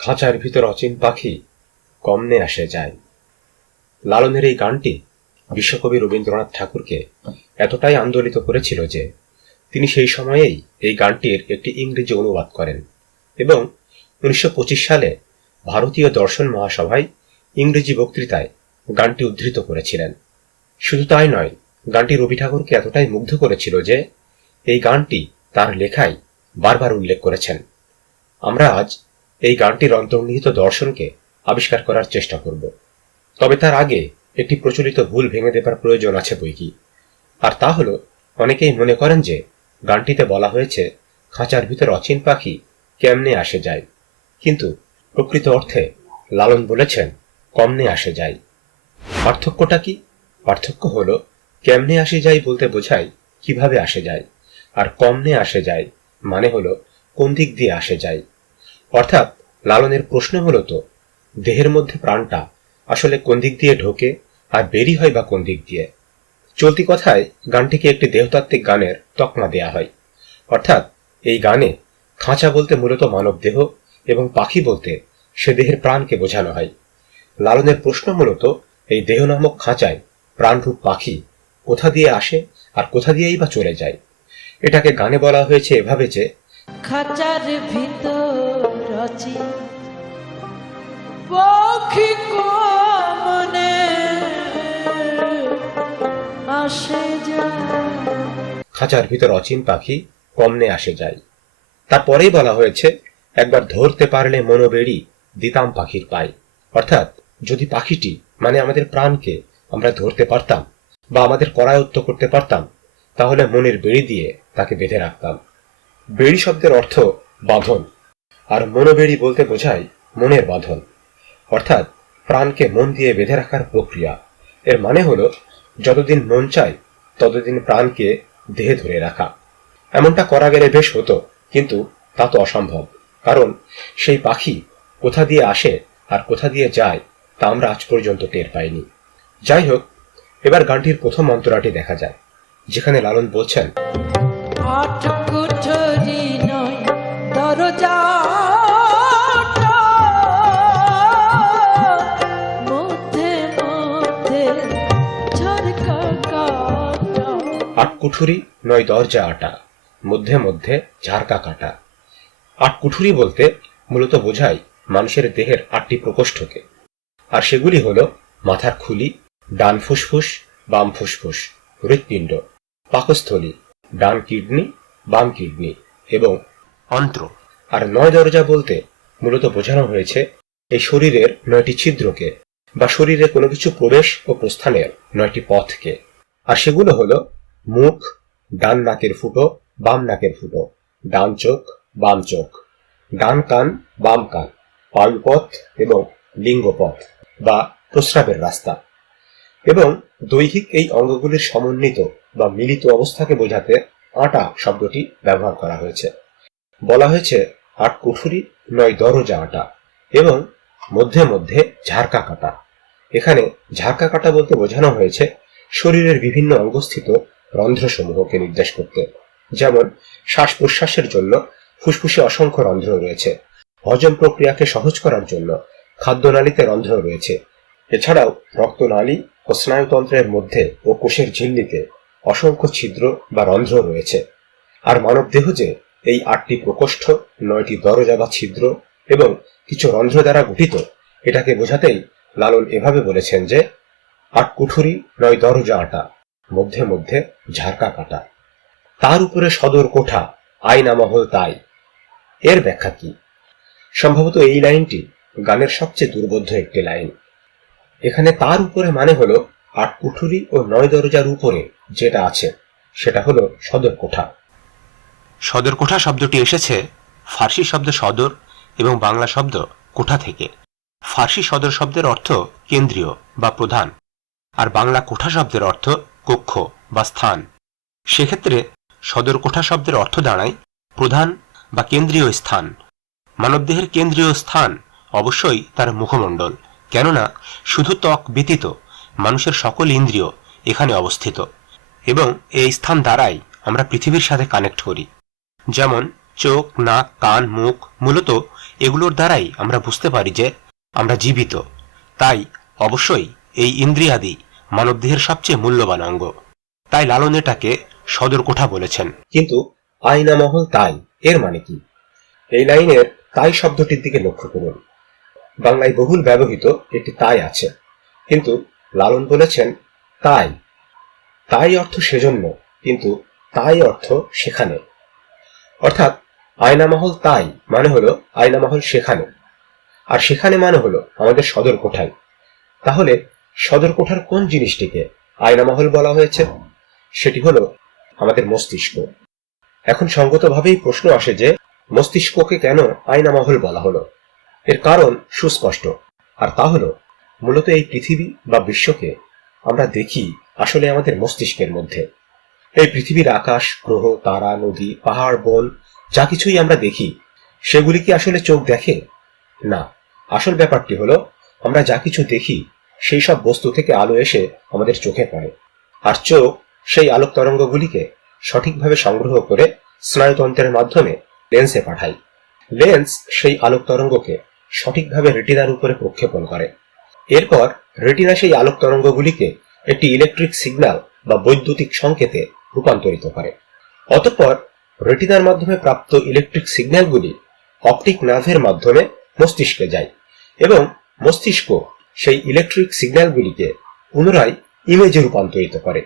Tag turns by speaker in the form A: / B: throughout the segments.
A: খাঁচার ভিতর অচিন পাখি কমনে আসে যায়। লালনের এই গানটি বিশ্বকবি রবীন্দ্রনাথ ঠাকুরকে এতটাই আন্দোলিত করেছিল যে তিনি সেই সময়েই এই গানটির একটি ইংরেজি অনুবাদ করেন এবং উনিশশো পঁচিশ সালে ভারতীয় দর্শন মহাসভায় ইংরেজি বক্তৃতায় গানটি উদ্ধৃত করেছিলেন। শুধু তাই নয়, গানটি রবি ঠাকুরকে এতটাই মুগ্ধ করেছিল যে এই গানটি তার লেখায় বারবার উল্লেখ করেছেন। আমরা আজ এই গানটির অন্তর্নিহিত দর্শনকে আবিষ্কার করার চেষ্টা করব। তবে তার আগে একটি প্রচলিত ভুল ভেঙে দেবার প্রয়োজন আছে বইকি আর তা হলো, অনেকেই মনে করেন যে গানটিতে বলা হয়েছে, খাঁচার ভিতর অচিন পাখি কেমনে আসে যায়। কিন্তু প্রকৃত অর্থে লালন বলেছেন, কমনে আসে যায়। পার্থক্যটা কি? পার্থক্য হল, কেমনে আসে যায় বলতে বোঝায় কীভাবে আসে যায়, আর কমনে আসে যায় মানে হলো কোন দিক দিয়ে আসে যায়। অর্থাৎ লালনের প্রশ্ন হলো তো, দেহের মধ্যে প্রাণটা আসলে কোন দিক দিয়ে ঢোকে আর বেরি হয় বা কোন দিক দিয়ে? চলতি কথায় গানটিকে একটি দেহতাত্ত্বিক গানের তকমা দেয়া হয়। অর্থাৎ এই গানে খাঁচা বলতে মূলত মানব দেহ এবং পাখি বলতে সে দেহের প্রাণকে বোঝানো হয়। লালনের প্রশ্ন মূলত এই দেহ নামক খাঁচায় প্রাণরূপ পাখি কোথা দিয়ে আসে আর কোথা দিয়েই বা চলে যায়। এটাকে গানে বলা হয়েছে এভাবে যে
B: খাঁচার ভিতর আছি। পক্ষী কমনে আসে
A: খাঁচার ভিতর অচিন পাখি কমনে আসে যায়। তারপরেই বলা হয়েছে, একবার ধরতে পারলে মনোবেড়ি দিতাম পাখির পাই অর্থাৎ, যদি পাখিটি মানে আমাদের প্রাণকে, আমরা ধরতে পারতাম বা আমাদের করায়ত্ত করতে পারতাম, তাহলে মনের বেড়ি দিয়ে তাকে বেঁধে রাখতাম। বেড়ি শব্দের অর্থ বাঁধন। আর মনোবেড়ি বলতে বোঝায় মনের বাঁধন। অর্থাৎ প্রাণকে মন দিয়ে বেঁধে রাখার প্রক্রিয়া। এর মানে হলো, যতদিন মন চায়, ততদিন প্রাণকে দেহে ধরে রাখা। এমনটা করা গেলে বেশ হতো, কিন্তু তা তো অসম্ভব। কারণ সেই পাখি কোথা দিয়ে আসে আর কোথা দিয়ে যায়, তা আমরা আজ পর্যন্ত টের পাইনি। যাই হোক, এবার গানটির প্রথম অন্তরাটি দেখা যায়, যেখানে লালন বলছেন
B: আট কুঠুরি, নয় দরজা
A: আটা, মধ্যে মধ্যে কাটা। আট কুঠুরি বলতে মূলত বোঝায় মানুষের দেহের আটটি প্রকোষ্ঠকে। আর সেগুলি হলো মাথার খুলি, ডান ফুসফুস, বাম ফুসফুস, হৃৎপিণ্ড, পাকস্থলী, ডান কিডনি, বাম কিডনি এবং অন্ত্র। আর নয় দরজা বলতে মূলত বোঝানো হয়েছে এই শরীরের নয়টি ছিদ্রকে বা শরীরে কোনো কিছু প্রবেশ ও প্রস্থানের নয়টি পথকে। আর সেগুলো হলো মুখ, ডান নাকের ফুটো, বাম নাকের ফুটো, ডান চোখ, বাম চোখ, ডান কান, বাম কান পায়ুপথ এবং লিঙ্গপথ বা প্রস্রাবের রাস্তা। এবং দৈহিক এই অঙ্গগুলির সমন্বিত বা মিলিত অবস্থাকে বোঝাতে আটা শব্দটি ব্যবহার করা হয়েছে। বলা হয়েছে আট কুঠুরি নয়, দরজা এবং মধ্যে মধ্যে ঝাড়কা কাটা। এখানে ঝাড়কা কাটা বলতে বোঝানো হয়েছে শরীরের বিভিন্ন অঙ্গস্থিত রন্ধ্রসমূহকে নির্দেশ করতে। যেমন শ্বাস প্রশ্বাসের জন্য ফুসফুসে অসংখ্য রন্ধ্র রয়েছে। হজম প্রক্রিয়াকে সহজ করার জন্য খাদ্যনালীতে রন্ধ্র রয়েছে। এছাড়াও রক্তনালী ও স্নায়ুতন্ত্রের মধ্যে ও কোষের ঝিল্লিতে অসংখ্য ছিদ্র বা রন্ধ্র রয়েছে। আর মানব দেহ যে এই আটটি প্রকোষ্ঠ, নয়টি দরজা বা ছিদ্র এবং কিছু রন্ধ্র দ্বারা গঠিত, এটাকে বোঝাতেই লালন এভাবে বলেছেন যে, আট কুঠুরি, নয় দরজা আটা, মধ্যে মধ্যে ঝাড়কা কাটা। তার উপরে সদর কোঠা আইনা মহল তাই। এর ব্যাখ্যা কি? সম্ভবত এই লাইনটি গানের সবচেয়ে দুর্বোধ্য একটি লাইন। এখানে তার উপরে মানে হলো, আট কুঠুরি ও নয় দরজার উপরে যেটা আছে, সেটা হলো সদর কোঠা। সদর কোঠা শব্দটি এসেছে ফার্সি শব্দ সদর এবং বাংলা শব্দ কোঠা থেকে। ফার্সি সদর শব্দের অর্থ কেন্দ্রীয় বা প্রধান, আর বাংলা কোঠা শব্দের অর্থ কক্ষ বা স্থান। সেক্ষেত্রে সদর কোঠা শব্দের অর্থ দাঁড়ায় প্রধান বা কেন্দ্রীয় স্থান। মানবদেহের কেন্দ্রীয় স্থান অবশ্যই তার মুখমণ্ডল, কেননা শুধু ত্বক ব্যতীত মানুষের সকল ইন্দ্রিয় এখানে অবস্থিত, এবং এই স্থান দ্বারাই আমরা পৃথিবীর সাথে কানেক্ট করি। যেমন চোখ, নাক, কান, মুখ, মূলত এগুলোর দ্বারাই আমরা বুঝতে পারি যে আমরা জীবিত। তাই অবশ্যই এই ইন্দ্রিয়াদি মানবদেহের সবচেয়ে মূল্যবান অঙ্গ। তাই লালন এটাকে সদর কোঠা বলেছেন। কিন্তু আয়না মহল তাই, এর মানে কি? এই লাইনের তাই শব্দটির দিকে লক্ষ্য করুন। বাংলায় বহুল ব্যবহৃত একটি তাই আছে। কিন্তু লালন বলেছেন তাই। তাই অর্থ সেজন্য, কিন্তু তাই অর্থ সেখানে। অর্থাৎ আয়নামহল তাই মানে হলো আয়নামহল সেখানে। আর সেখানে মানে হলো আমাদের সদর কোঠায়। তাহলে সদর কোঠার কোন জিনিসটিকে আয়নামহল বলা হয়েছে? সেটি হলো আমাদের মস্তিষ্ক। এখন সঙ্গতভাবেই প্রশ্ন আসে যে মস্তিষ্ককে কেন আয়নামহল বলা হলো? এর কারণ সুস্পষ্ট। আর তা হলো মূলত এই পৃথিবী বা বিশ্বকে আমরা দেখি আসলে আমাদের মস্তিষ্কের মধ্যে। এই পৃথিবীর আকাশ, গ্রহ, তারা, নদী, পাহাড়, বন, যা কিছুই আমরা দেখি, সেগুলি কি আসলে চোখ দেখে? না। আসল ব্যাপারটি হলো, আমরা যা কিছু দেখি, সেই সব বস্তু থেকে আলো এসে আমাদের চোখে পড়ে। আর চোখ সেই আলোক তরঙ্গগুলিকে সঠিকভাবে সংগ্রহ করে স্নায়ুতন্ত্রের মাধ্যমে লেন্সে পাঠায়। লেন্স সেই আলোক তরঙ্গকে সঠিকভাবে রেটিনার উপরে প্রক্ষেপণ করে। এরপর রেটিনা সেই আলোক তরঙ্গগুলিকে একটি ইলেকট্রিক সিগন্যাল বা বৈদ্যুতিক সংকেতে রূপান্তরিত করে। অতঃপর রেটিনার মাধ্যমে প্রাপ্ত ইলেকট্রিক সিগন্যালগুলি অপটিক নার্ভের মাধ্যমে মস্তিষ্কে যায় এবং মস্তিষ্ক সেই ইলেকট্রিক সিগন্যালগুলিকে পুনরায় ইমেজে রূপান্তরিত করে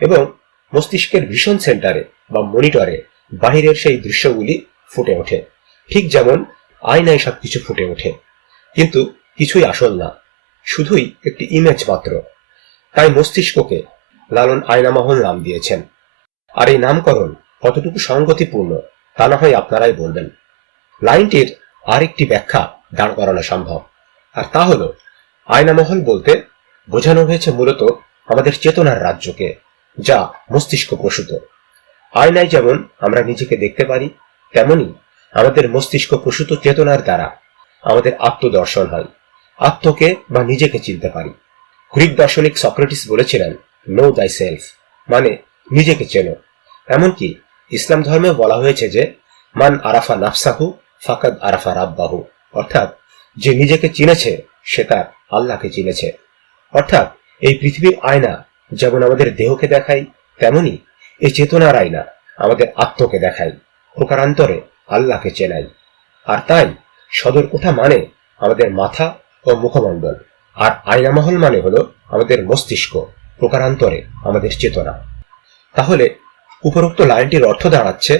A: এবং মস্তিষ্কের ভিশন সেন্টারে বা মনিটরে বাহিরের সেই দৃশ্যগুলি ফুটে ওঠে। ঠিক যেমন আয়নায় সবকিছু ফুটে ওঠে। কিন্তু কিছুই আসল না, শুধুই একটি ইমেজ মাত্র। তাই মস্তিষ্ককে লালন আয়নামহল নাম দিয়েছেন। আর এই নামকরণ কতটুকু সঙ্গতিপূর্ণ, তা না হয় আপনারাই বলবেন। লাইনটির আরেকটি ব্যাখ্যা দাঁড় করানো সম্ভব। আর তা হল, আয়নামহল বলতে বোঝানো হয়েছে মূলত আমাদের চেতনার রাজ্যকে, যা মস্তিষ্ক প্রসূত। আয়নায় যেমন আমরা নিজেকে দেখতে পারি, তেমনি আমাদের মস্তিষ্ক প্রসূত চেতনার দ্বারা আমাদের আত্মদর্শন হয়, আত্মকে বা নিজেকে চিনতে পারি। গ্রিক দার্শনিক সক্রেটিস বলেছিলেন নো দাই সেলফ মানে নিজেকে চেনো। এমনকি ইসলাম ধর্মে বলা হয়েছে যে, মান আরাফা নাফসাহু, ফাকাদ আরাফা রাব্বাহু। অর্থাৎ, যে নিজেকে চিনেছে, সে তার আল্লাহকে চিনেছে। অর্থাৎ, এই পৃথিবীর আয়না যেমন আমাদের দেহকে দেখায়, তেমনি এই চেতনার আয়না আমাদের আত্মকে দেখায়, প্রকারান্তরে আল্লাহকে চেনাই আর তাই সদর কোঠা মানে আমাদের মাথা ও মুখমণ্ডল। আর আয়নামহল মানে হলো আমাদের মস্তিষ্ক, প্রকারান্তরে আমাদের চেতনা। তাহলে উপরোক্ত লাইনটির অর্থ দাঁড়াচ্ছে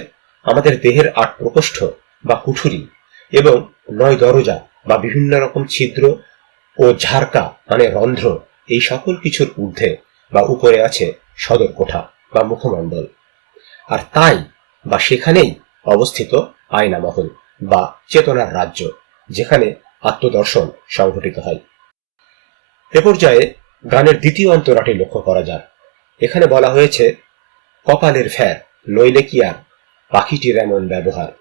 A: আমাদের দেহের আট প্রকোষ্ঠ বা কুঠুরি এবং নয় দরজা বা বিভিন্ন রকম ছিদ্র ও ঝারকা মানে রন্ধ্র এই সকল কিছুর ঊর্ধ্বে বা উপরে আছে সদর কোঠা বা মুখমণ্ডল। আর তাই বা সেখানেই অবস্থিত আয়নামহল বা চেতনার রাজ্য, যেখানে আত্মদর্শন সংঘটিত হয়। এ পর্যায়ে গানের দ্বিতীয় অন্তরাটি লক্ষ্য করা যাক। এখানে বলা হয়েছে কপালের ফ্যার নইলে কি আর? পাখিটির এমন ব্যবহার।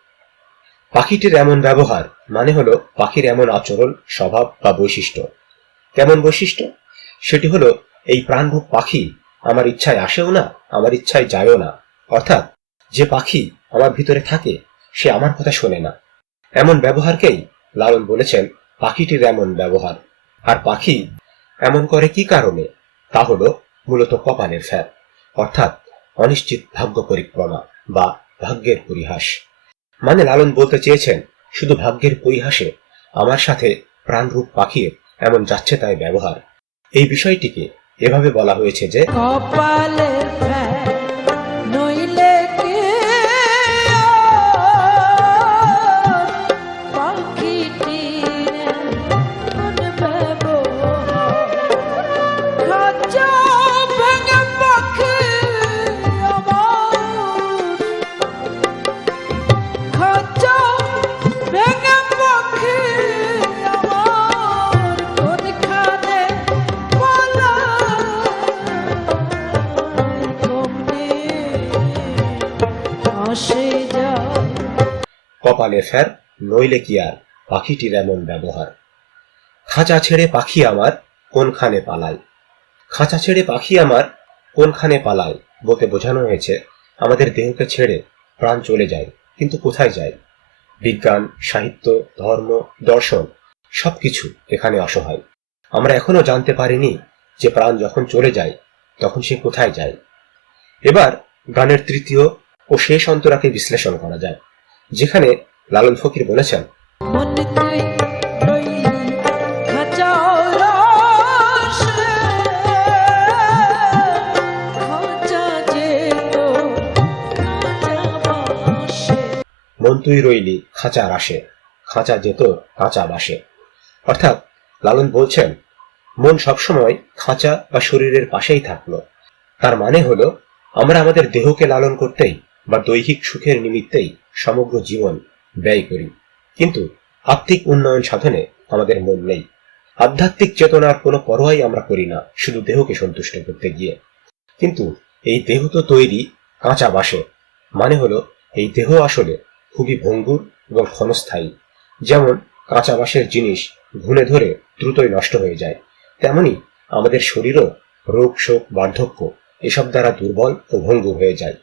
A: পাখিটির এমন ব্যবহার মানে হলো পাখির এমন আচরণ, স্বভাব বা বৈশিষ্ট্য। কেমন বৈশিষ্ট্য? সেটি হলো, এই প্রাণরূপ পাখি আমার ইচ্ছায় আসেও না, আমার ইচ্ছায় যায়ও না। অর্থাৎ, যে পাখি আমার ভিতরে থাকে, সে আমার কথা শোনে না। এমন ব্যবহারকেই লালন বলেছেন পাখিটির এমন ব্যবহার। আর পাখি এমন করে কি কারণে? তা হলো, মূলত কপালের ফ্যার। অর্থাৎ অনিশ্চিত ভাগ্য পরিক্রমা বা ভাগ্যের পরিহাস। মানে লালন বলতে চেয়েছেন, শুধু ভাগ্যের পরিহাসে আমার সাথে প্রাণরূপ পাখির এমন যাচ্ছে তাই ব্যবহার। এই বিষয়টিকে এভাবে বলা হয়েছে যে কপালে ফের, নইলে কি আর? পাখিটির এমন ব্যবহার। খাঁচা ছেড়ে পাখি আমার, কোনখানে পালায়? খাঁচা ছেড়ে পাখি আমার, কোনখানে পালায়? বলতে বোঝানো হয়েছে, আমাদের দেহকে ছেড়ে প্রাণ চলে যায়, কিন্তু কোথায় যায়? বিজ্ঞান, সাহিত্য, ধর্ম, দর্শন, সবকিছু এখানে অসহায়। আমরা এখনও জানতে পারিনি যে প্রাণ যখন চলে যায়, তখন সে কোথায় যায়। এবার গানের তৃতীয় ও শেষ অন্তরাকে বিশ্লেষণ করা যায় যেখানে লালন ফকির বলেছেন।
B: মন তুই রইলি খাঁচা
A: আসে খাঁচা যেত কাঁচা বাসে। অর্থাৎ লালন বলছেন মন সবসময় খাঁচা বা শরীরের পাশেই থাকল। তার মানে হলো আমরা আমাদের দেহকে লালন করতেই বা দৈহিক সুখের নিমিত্তেই সমগ্র জীবন ব্যয় করি। কিন্তু আত্মিক উন্নয়ন সাধনে আমাদের মন নেই। আধ্যাত্মিক চেতনার কোনো পরোয়াই আমরা করি না, শুধু দেহকে সন্তুষ্ট করতে গিয়ে। কিন্তু এই দেহ তো তৈরি, কাঁচা বাসে। মানে হলো, এই দেহ আসলে খুবই ভঙ্গুর এবং ক্ষণস্থায়ী। যেমন কাঁচা বাঁশের জিনিস ঘুণে ধরে দ্রুতই নষ্ট হয়ে যায়, তেমনি আমাদের শরীরও রোগ, শোক, বার্ধক্য এসব দ্বারা দুর্বল ও ভঙ্গুর হয়ে যায়।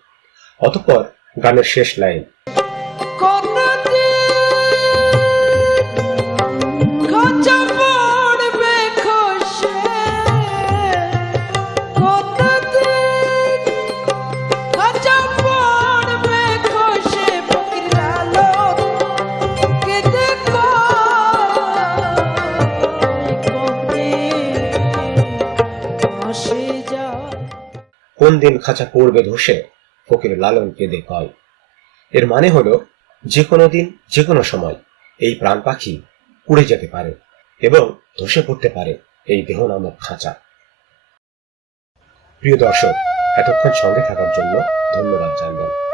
A: অতঃপর গানের শেষ লাইন খাঁচা পড়বে ধসে, ফকির লালন কেঁদে কয় এর মানে হলো যে কোনো দিন যে কোনো সময় এই প্রাণ পাখি উড়ে যেতে পারে এবং ধসে পড়তে পারে এই দেহ নামক খাঁচা। প্রিয় দর্শক, এতক্ষণ সঙ্গে থাকার জন্য ধন্যবাদ জানবেন